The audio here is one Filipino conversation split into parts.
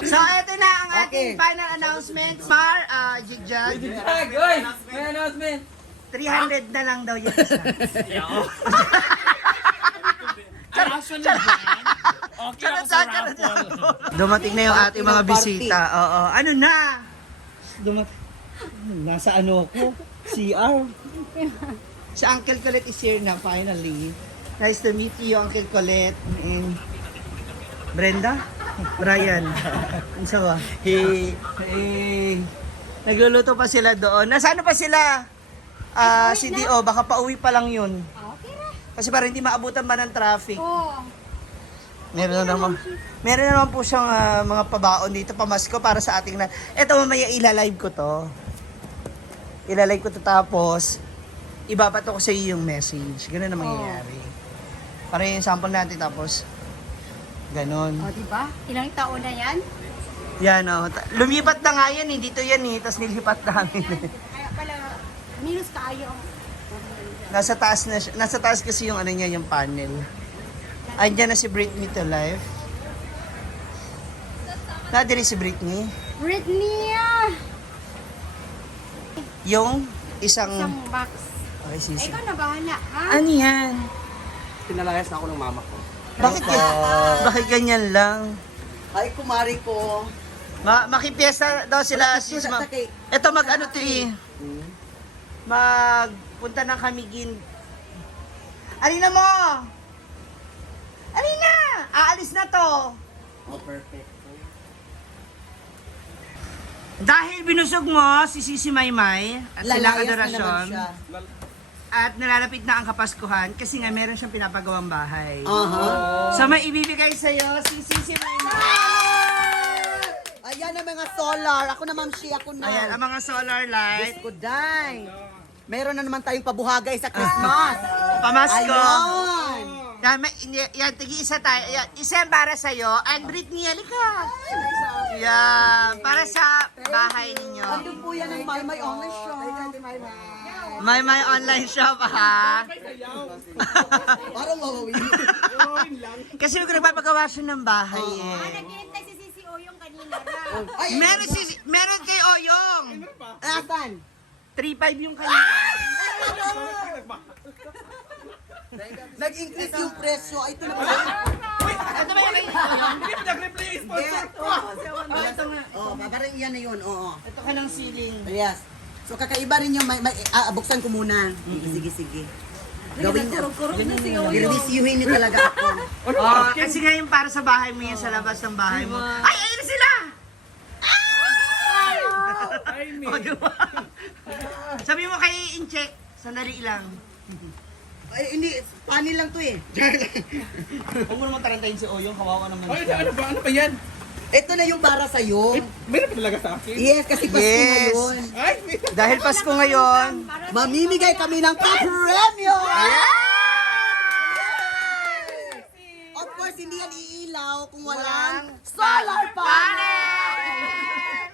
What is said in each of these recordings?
So, ito na ang ating final announcement. Mar, Jigjag. Oy! May announcement! 300 na lang daw yung isa. Charot lang. Dumating na yung ating mga bisita. Oo. Ano na? Nasa ano ko? CR. Si Uncle Colette is here na finally. Nice to meet you, Uncle Colette. And Brenda? Brian. Ano sa ba? Hey. Nagluluto pa sila doon. Nasaan pa sila? Si Dio, baka pauwi pa lang yun. Okay na. Kasi para hindi maabutan ba ng traffic. Oo. Meron na naman po siyang mga pabaon dito, pamasko para sa ating na. Eto mamaya ilalive ko to. Ilalive ko to tapos ibabato ko sa iyo yung message. Ganun na mangyayari. Para yung sample natin tapos ganon. O, diba? Ilang taon na yan? Yan lumipat na nga yan dito yan tapos nilipat namin. Kaya pala, minus kaayo. Nasa taas na siya. Nasa taas kasi yung ano niya, yung panel. Andiyan na si Britney to live. Nadiri si Britney. Britney! Yung isang box. Okay, sisi. Ikaw na bahala, ha? Ano yan? Pinalayas na ako ng mama ko. Bakit ganyan lang? Ay, kumari ko. Makipiesta daw sila. Ito mag-ano to magpunta ng Kamigin. Alina mo! Alina! Aalis na to! Oh, perfect. Dahil binusog mo si Sisi Maymay at sila Lalayas na naman Adorasyon siya. at nalalapit na ang Kapaskuhan kasi nga meron siyang pinapagawang bahay. Aha. So may ibibigay sa'yo si Sisi Maymay. Ayan ang mga solar. Ako na, Ma'am Shi. Ako na. Ayan, ang mga solar light. Good day. Meron na naman tayong pabuhagay sa Christmas. Pamasko. Ayun. Yan, tigi-isa tayo. Yan, isa yung para sa'yo. And Britney, halika. Yan, para sa bahay ninyo. Andun po yan ang My Online Shop. May online shop, ha? Parang wawawin. Kasi nagpapagawa siya ng bahay, eh. Naghihintay si Sisi Oyong kanina na. Ay, Meron kay Oyong. Asan? 3.5 yung kanina. Nag-increase yung presyo. Ay, ito na pala. Ito ba yung kay Oyong? Nag-replay yung sponsor ko! Ito nga. Oh, parang yan na yun. Oo. Ito ka ng ceiling. Yes. So, kakaiba rin yung buksan ko muna. Sige. Gawin niya. I-reviewin niyo talaga ako. Kasi ngayon para sa bahay mo yan, sa labas ng bahay mo. Ay, ayun na sila! Oh, diba? Sabi mo kay Inche, sandali lang. Ay, hindi. Panil lang to eh. Huwag mo naman tarantayin si Oyong, kawawa naman Ay, siya. ano ba? Ano ba yan? Ito na yung para sa'yo. Meron pa talaga sa akin? Yes, kasi Pasko Yes. ngayon. Ay! Dahil Pasko ngayon, Mamimigay kami ng pa-premyo! Of course, hindi yan iilaw kung walang solar panel!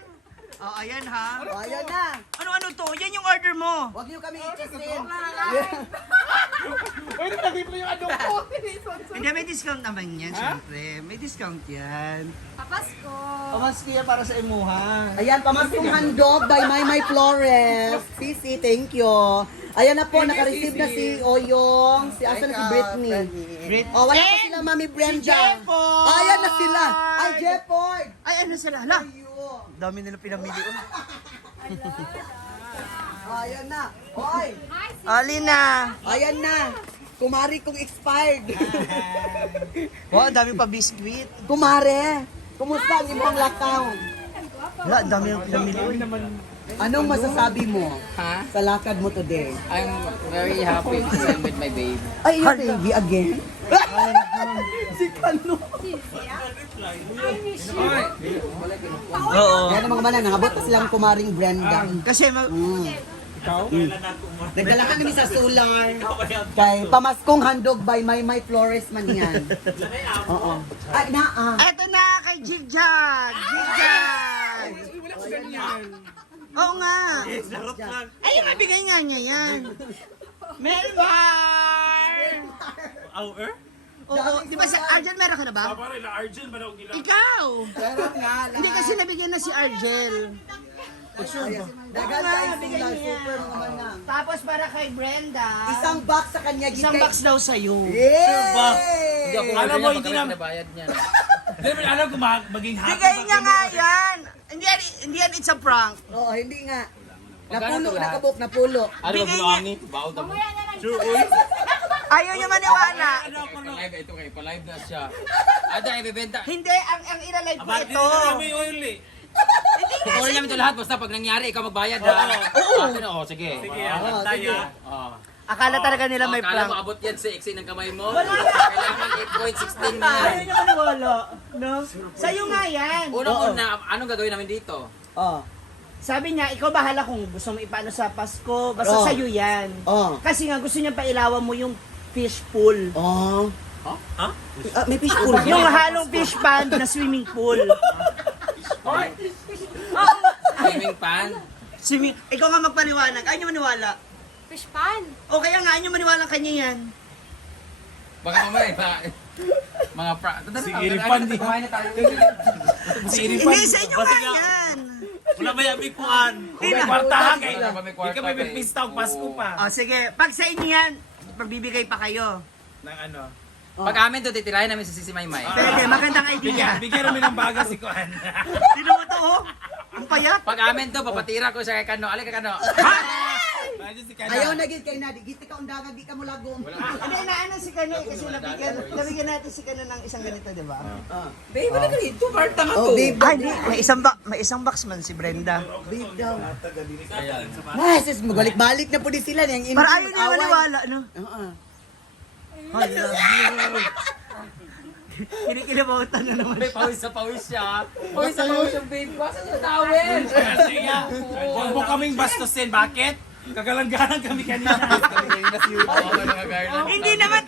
oh, ayan ha. O, ayan na. Ano to? Yan yung order mo. Huwag niyo kami ikisin. Ay, nag-replay yung ano ko! Hindi, may discount naman yan, syempre. May discount yan. Papasko. Pamasko yan para sa imuha. Ayan, pamaskong handog by My Flores. Sisi, thank you. Ayan na po, naka-receive na si Oyong. Asan na si Britney? O, wala pa sila, Mami Brenda. Jeffoy! Ayan na sila. Ay, Jeffoy! Ay, ano sila? Hala, dami nila pinamili. Ayan na. Oy! Alina! Ayan na. Kumari kong expired. Wow, ang dami pa biscuit. Kumare, kumusta ang imong lakaw? Wala, ang dami ng pinamili. Anong masasabi mo Huh? sa lakad mo today? I'm very happy because I'm with my babe. Ay, your baby again? Si Kano. Oo. Kaya mga manan, nakabot pa silang kumaring Brenda. Kasi Nagdala ka kami sa solar. Kay pamaskong handog by My Flores man yan. Oo. Ay, eto na kay Jigjag! Jigjag! Wala ko ganyan. Oo nga. Ay, mabigay nga niya yan. Melbar! Hour? Oo, di ba sa Argel meron ka na ba? Pare na Argel ba daw gila? Ikaw! Meron nga. Hindi kasi nabigyan na si Argel. Dagan Oo nga, ka bigay sila. niya. Super naman na. Tapos para kay Brenda, Isang box sa kanya. isang box daw sa'yo. Yay! Hindi ako Alam mo, hindi hindi na na- nabayad niya. Hindi mo alam kung maging happy. Bigay niya nga yan! Hindi yan, it's a prank. Oo, hindi nga. Magkano Napulo, to lahat? nakabuk, napulo. Ano ba Bigay bunuangi? Baon na mo. Ayaw niya maniwala. Live ito kay pa-live na siya. Ada ibebenta. Hindi, ang ilalive ko Abad, ito. hindi na may oil eh. Kukunin namin ito lahat basta pag nangyari ikaw magbayad ha. Oo. Sige. Sige, Oo, tayo. sige. Oo. Akala talaga nila may Akala prank. mo abot yan sa iksi ng kamay mo. Kailangan 8.16 na Ayaw yan. niya maniwala. No? Sa'yo nga yan. Unang-una, anong gagawin namin dito? Oh. Sabi niya, ikaw bahala kung gusto mo ipaano sa Pasko. Basta Oo. sa'yo yan. Oh. Kasi nga gusto niya pailawan mo yung fish pool. Oh. Ha? May fish pool. Yung halong fish pond na swimming pool. Swimming pan? Ikaw nga magpaliwanag. Ayaw niya maniwala. Fish pan. O kaya nga, ayaw niya maniwala kanya yan. Baka mamaya mga Sige, Iripan, di. Kumain na tayo. Si Iripan. Hindi, sa inyo nga yan. Wala ba yung bikuan? Kung may kwartahan kay. Hindi ka may pista o Pasko pa. O sige, pag sa inyo yan, magbibigay pa kayo. Ng ano? Pag amin to, titirahin namin sa Sisi Maymay. Pwede, magandang idea. Bigyan namin ng baga si Kuan. Sino mo to, oh? Ang payat. Pag amin to, papatira ko siya kay Kano. Alay ka Kano. Medyo si Kana. Ayaw na gid kay Nadi. Giti ka undagan, di ka mo lagom. Hindi, naano si Kano kasi nabigyan natin si Kano ng isang ganito, di ba? Babe, wala ka dito. Karta nga Oh, babe. Ah, hindi. May isang box man si Brenda. Babe daw. Nice, sis, magbalik-balik na po di sila. Yung Para ayaw niya maniwala, no? Oo. Kinikilabutan na naman May siya. pawis sa pawis siya. Pawis sa pawis yung babe. Basta yung towel. Kasi nga, huwag mo kaming bastusin. Bakit? Kagalang-galang kami kanina. Hindi naman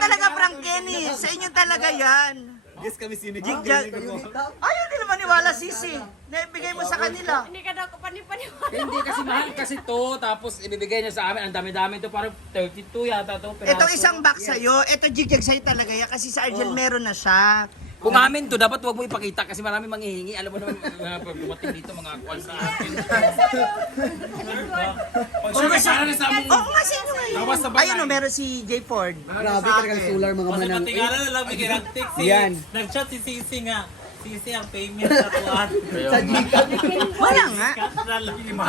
talaga prank Kenny. Sa inyo talaga yan. Yes kami sinig. Jigjag. Ayaw din naman niwala, Sisi. Naibigay mo sa kanila. Hindi ka daw kapani-paniwala. Hindi kasi mahal kasi to. Tapos ibibigay niya sa amin. Ang dami-dami to. Parang 32 yata to. Piraso. Itong isang box sa'yo, ito jigjag sa'yo talaga yan kasi sa Argel meron na siya. Kung amin to, dapat huwag mo ipakita kasi marami manghihingi. Alam mo naman, pag dumating dito mga kuwan sa akin. Sure, sana na sa amin. Oo nga, sino nga yun? Tawas sa balay. Ayun o, meron si J. Ford. Grabe talagang solar mga manang. Tingala na lang bigyan ng text eh. Yan. Nag-chat si Sisi nga. Sisi ang payment sa tuwan. Sa Gcash. Wala nga.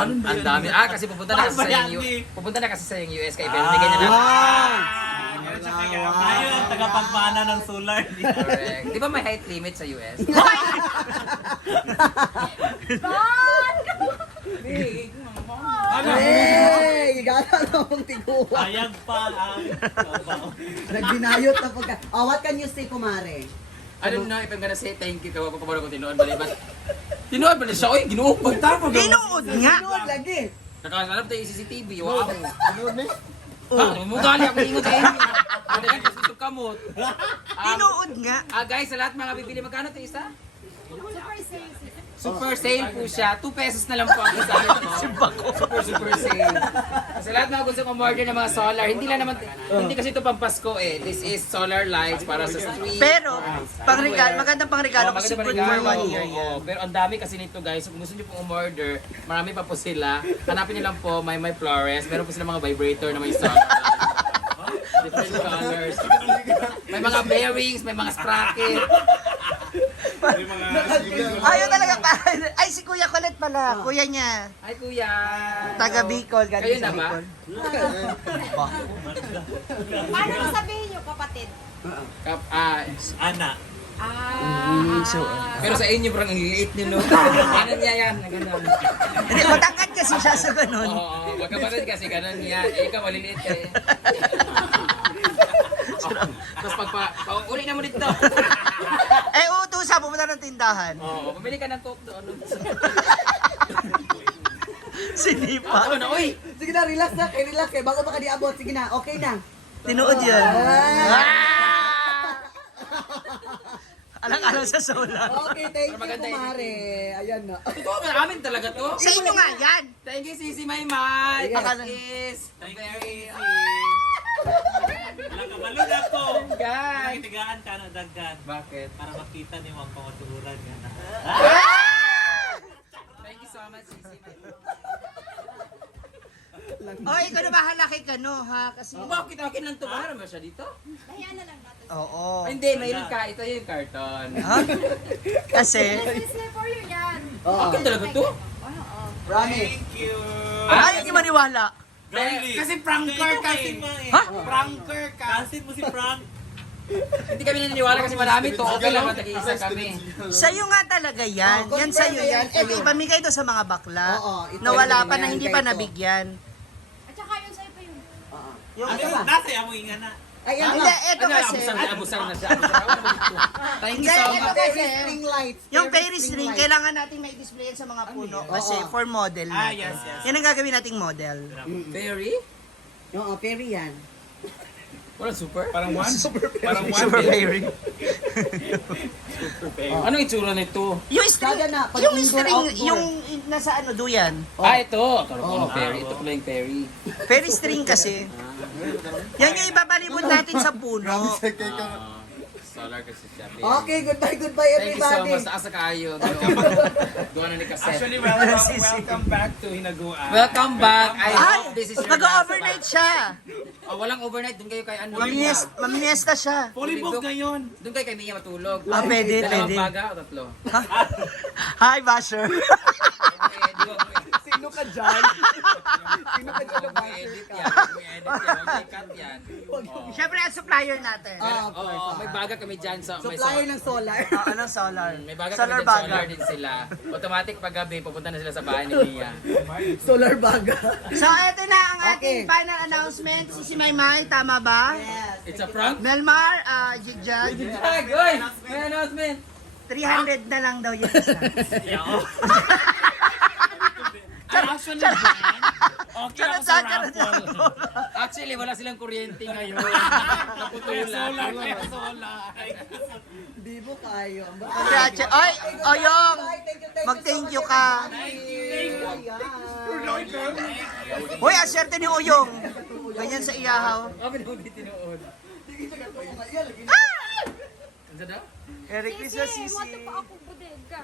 Ang dami. Kasi pupunta na kasi sa yung pupunta na kasi sa yung US kaya ibibigay niya na. Tayo ang tagapagpana ng solar. Correct. Di ba may height limit sa US? Hey! Gala na akong tiguwa. Ayag pa ang Nagdinayot na pagka. Oh, what can you say, kumare? I don't know if I'm gonna say thank you kawa ko ko tinuod ba ba? Tinuod ba na siya? Oy, ginuog ba tapos? Tinuod nga. Tinood lagi. Nakasanap tayo yung CCTV. Wow. Ha, mugali ako ingon sa inyo. Ano yan kasi ito kamot. Tinuod nga. Guys, sa lahat mga bibili magkano 'to isa? Super sales. Super sale po siya. 2 pesos na lang po ang isa nito. Super sale. Sa lahat mga gusto umorder ng mga solar, hindi kasi ito pang Pasko eh. This is solar lights para sa street. Pero, pangregalo, magandang pangregalo kasi Maganda good pa for regalo. 1 year yan. Oo, pero ang dami kasi nito guys. Kung gusto niyo pong umorder, marami pa po sila. Hanapin niyo lang po, may Flores. Meron po sila mga vibrator na may solar. Different colors. May mga bearings, may mga sprocket. Ayaw talaga pa. Ay, si Kuya Colette pala. Kuya niya. Ay kuya. Taga Bicol. Kayo Galing na sa ba? Bicol. Paano nasabihin nyo, kapatid? Ana. Pero sa inyo parang ang liliit niyo no. Ganun niya yan. Ganun. Hindi, matangkad kasi siya sa ganun. Oo, magkapatid kasi ganun niya. Eh, ikaw maliliit ka eh. Tapos uli na mo dito. Eh, uutusan, pumunta ng tindahan. Oo, pumili ka ng coke doon. Sinipa. Ano na, uy! Sige na, relax na. Relax kay bago pa ka diabot. Sige na, okay na. Tinuod yan. Alang-alang sa solar. Okay, thank you, Maganda yun. kumare. Ayan na. Totoo ba? Amin talaga to. Sa inyo nga yan. Thank you, Sisi Maymay. Yes. This is very... Wala ka malunag. guys! Tigaan ka na daggan. Bakit? Para makita niyo ang pamaturan nga na. Thank you so much, Sisi. Oh, ikaw na bahala kay Kano, ha? Kasi... Bakit akin lang to? Mahara ba siya dito? Dahiyan na lang natin. Oo. Ay, hindi, mayroon ka. Ito yung carton. Ha? Kasi... This is for you yan. Akin talaga to? Oo. Promise. Thank you. Ayaw niyo maniwala. Girly. Kasi pranker ka. Ha? Pranker ka. Kansin mo si Frank. Hindi kami naniniwala kasi marami to. Okay lang, tag-iisa kami. Sa'yo nga talaga yan. Oh, Yan sa'yo confirm na yan. yan sa'yo. Ito, ipamigay to sa mga bakla. Oo, ito na wala yung pa na yan, hindi kay pa ito. nabigyan. At saka yun sa'yo pa yun. Oo. Yung Ano isa yun? pa. Nasa yung inga na. Ayan Hindi, na. ito Ano, kasi. abusar na siya. Thank you Hindi, so ito much. kasi. String lights. Yung fairy fairy string string, lights. kailangan natin may display yan sa mga puno. Kasi Oo. for model Ah, natin. yes, yes. Yan ang gagawin nating model. Fairy? Oo, fairy yan. Wala super? Parang one? Parang one? Super fairy. Anong itsura nito? Yung string, Kada na, pag yung indoor, string, outdoor. yung nasa ano, duyan. Ah, ito. Akala ko fairy. Ito pala yung fairy. Fairy string kasi. Yan yung ibabalibot natin sa puno. Solar kasi siya. Okay, goodbye, goodbye Thank you so everybody. much. Asa kayo. Doon na ni Kaset. Actually, welcome back to Hinaguan. Welcome back. I Ay, hope this is your mag-overnight siya. Oh, walang overnight. Doon kayo kay ano. Maminiesta siya. Fully booked ngayon. Doon kayo kay Mia matulog. Ah, pwede, Dalawang pwede. baga o tatlo? Hi, Basher. Sino ka dyan? Sino ka dyan? Edit yan. Edit yan. Mag-cut yan. Siyempre, ang supplier natin. Ah, of course. Oo, may baga kami dyan sa may Supplier ng solar. Anong solar? May baga Solar kami dyan, baga. solar din sila. Automatic pag gabi, pupunta na sila sa bahay ni Mia. Solar baga. So, ito na ang ating Okay. final announcement. Si Maymay, tama ba? It's a prank? Melmar, Jigjag, Tag! Oy! May announcement! 300 na lang daw yung isa. Ay, actually, Jan, okay ako sa Charot, raffle. Actually, wala silang kuryente ngayon. Kaya Naputulan. solar, kaya solar. Di mo kayo. Ang baka- Grabe. Oy, Oyong, Thank you mag-thank you so much, ka. everybody. Ayan. Hoy, aswerte ni Oyong. Ganyan sa iyahaw. Kami na hindi tinuod. Ano daw? Eric Sisi, Rizzo, Sisi. want pa ako bodega.